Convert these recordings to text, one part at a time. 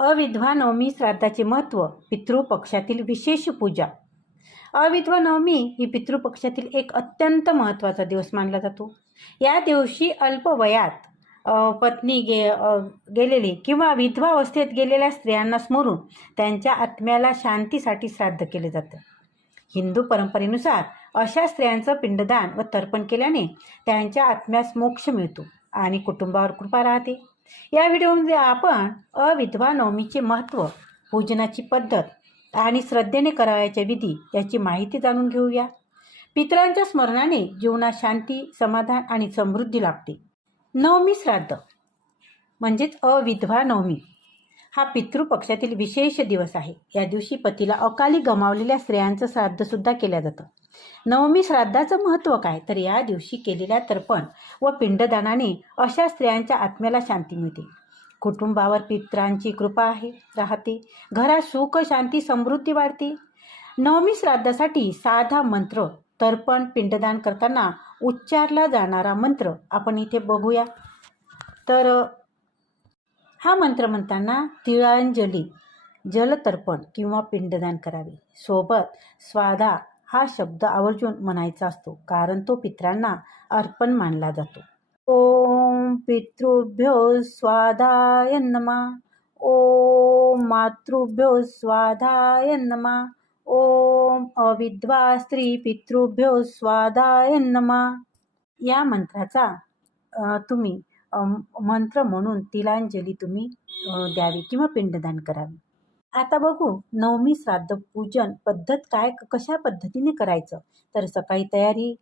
अविधवा नवमी श्राद्धाचे महत्त्व. पितृपक्षातील विशेष पूजा. अविधवा नवमी ही पितृपक्षातील एक अत्यंत महत्त्वाचा दिवस मानला जातो. या दिवशी अल्पवयात पत्नी गेलेली किंवा विधवा अवस्थेत गेलेल्या स्त्रियांना स्मरून त्यांच्या आत्म्याला शांतीसाठी श्राद्ध केले जातं. हिंदू परंपरेनुसार अशा स्त्रियांचं पिंडदान व तर्पण केल्याने त्यांच्या आत्म्यास मोक्ष मिळतो आणि कुटुंबावर कृपा राहते. या व्हिडिओमध्ये आपण अविधवा नवमीचे महत्त्व, पूजनाची पद्धत आणि श्रद्धेने करावयाच्या विधी याची माहिती जाणून घेऊया. पितरांच्या स्मरणाने जीवनात शांती, समाधान आणि समृद्धी लाभते. नवमी श्राद्ध म्हणजेच अविधवा नवमी हा पितृपक्षातील विशेष दिवस आहे. या दिवशी पतीला अकाली गमावलेल्या स्त्रियांचं श्राद्धसुद्धा केलं जातं. नवमी श्राद्धाचं महत्त्व काय, तर या दिवशी केलेल्या तर्पण व पिंडदानाने अशा स्त्रियांच्या आत्म्याला शांती मिळते. कुटुंबावर पितरांची कृपा राहते. घरात सुख, शांती, समृद्धी वाढते. नवमी श्राद्धासाठी साधा मंत्र, तर्पण पिंडदान करताना उच्चारला जाणारा मंत्र आपण इथे बघूया. तर हा मंत्र म्हणताना तिळांजली, जलतर्पण किंवा पिंडदान करावे. सोबत स्वाधा हा शब्द आवर्जून म्हणायचा असतो, कारण तो पितरांना अर्पण मानला जातो. ओम पितृभ्यो स्वाधाय नमः. ओम मातृभ्यो स्वाधाय नमः. ओम अविधवा स्त्री पितृभ्यो स्वाधाय नमः. या मंत्राचा तुम्ही मंत्र म्हणून तिलांजली तुम्ही द्यावी किंवा पिंडदान करावे. आता बघू नवमी श्राद्ध पूजन पद्धत कशा पद्धतीने करायचं. तर सकाळी तयारी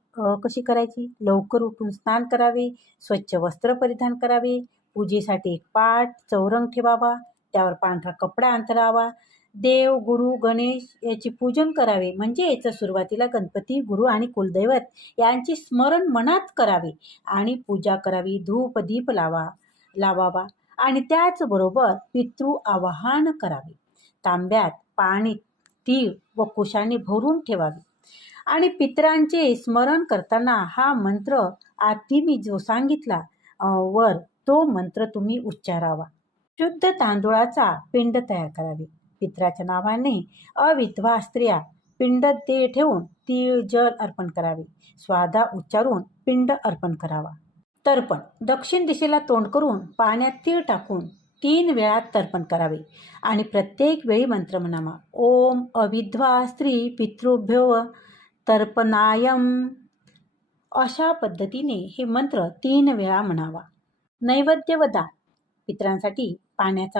कशी करायची. लवकर उठून स्नान करावे, स्वच्छ वस्त्र परिधान करावे, पूजेसाठी एक पाट चौरंग ठेवावा, त्यावर पांढरा कपडा अंथरावा, देव, गुरु, गणेश याचे पूजन करावे. म्हणजे याचं सुरुवातीला गणपती, गुरु आणि कुलदैवत यांचे स्मरण मनात करावे आणि पूजा करावी. धूप दीप लावावा आणि त्याचबरोबर पितृ आवाहन करावे. तांब्यात पाणी, तीळ व कुशाने भरून ठेवावे आणि पितरांचे स्मरण करताना हा मंत्र आधी मी जो सांगितला वर तो मंत्र तुम्ही उच्चारावा. शुद्ध तांदूळाचा पिंड तयार करावे. पितराच्या नावाने अविधवा स्त्रिया पिंड ठेवून तीळ जल अर्पण करावे. स्वाधा उच्चारून पिंड अर्पण करावा. तर्पण दक्षिण दिशेला तोंड करून पाण्यात तीळ टाकून 3 वेळा तर्पण करावे आणि प्रत्येक वेळी मंत्र म्हणावा. ओम अविधवा स्त्री पितृभ्यो तर्पणायम. अशा पद्धतीने हे मंत्र 3 वेळा म्हणावा. नैवेद्य व दान. पितरांसाठी पाण्याचा